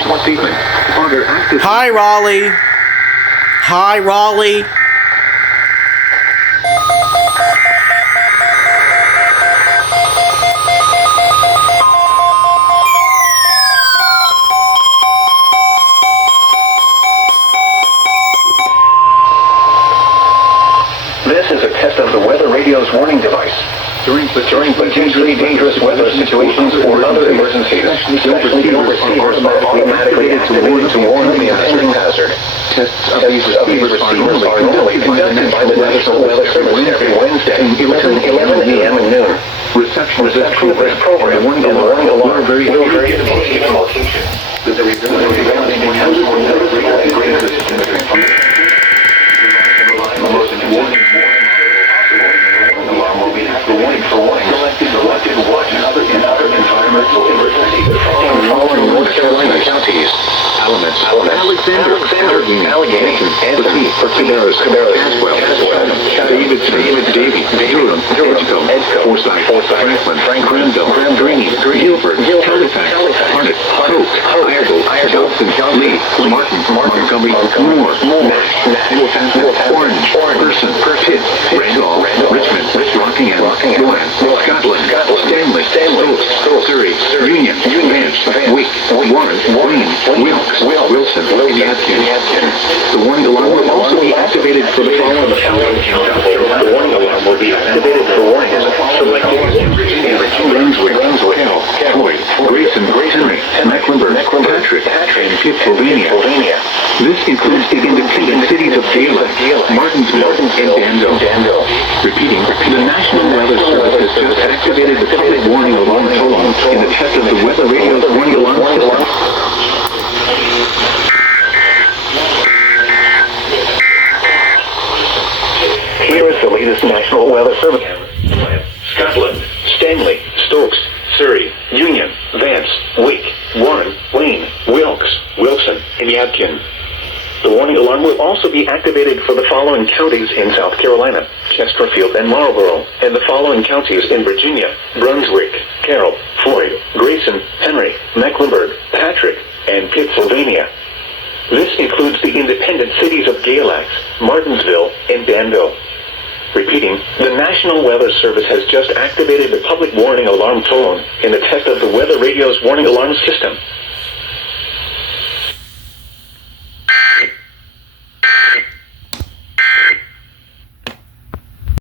communication statement. Under active... Hi, Raleigh. Hi, Raleigh. This is a test of the weather radio's warning device. During potentially dangerous weather situations or other emergencies, special receivers are automatically activated to warn of the impending hazard. Tests of these receivers are normally conducted by the National Weather Service every Wednesday, 11 a.m. and noon. Reception of this program and the warning alarm are very given location. The selected watch in other environmental emergencies affecting the following North Carolina counties: Alamance, Alexander, Allegheny, Anthony, Cabarrus, Caswell, David, Durham, Edgecombe, Forsyth, Franklin, Granville, Greene, Gilbert, Halifax, Harnett, Polk, Iredell, Johnson, Lee, Martin, Montgomery, Moore, Orange, Person, Pitt, Randolph, Richmond, Rockingham, Rowan, Scotland, Stanley, Stokes, Surrey, Union, Vance, Wake, Warren, Wayne, Wilkes, Wilson, and Yadkin. The warning alarm will also be activated for the following counties. The warning alarm will be activated for warnings selected in Brunswick, Troy, Grayson, Henry, Mecklenburg, Patrick, and Pennsylvania. This includes the independent cities of Gala, Martinsville, and Danville. Repeating, the National Weather Service has just activated the public warning alarm tone in the test of the weather radio's warning alarm system. Here is the latest National Weather Service. Scotland, Stanley, Stokes, Surrey, Union, Vance, Wake, Warren, Wayne, Wilkes, Wilson, and Yadkin. The warning alarm will also be activated for the following counties in South Carolina: Chesterfield and Marlborough, and the following counties in Virginia: Brunswick, Carroll, Floyd, Grayson, Henry, Mecklenburg, Patrick, and Pennsylvania. This includes the independent cities of Galax, Martinsville, and Danville. Repeating, the National Weather Service has just activated the public warning alarm tone in the test of the weather radio's warning alarm system.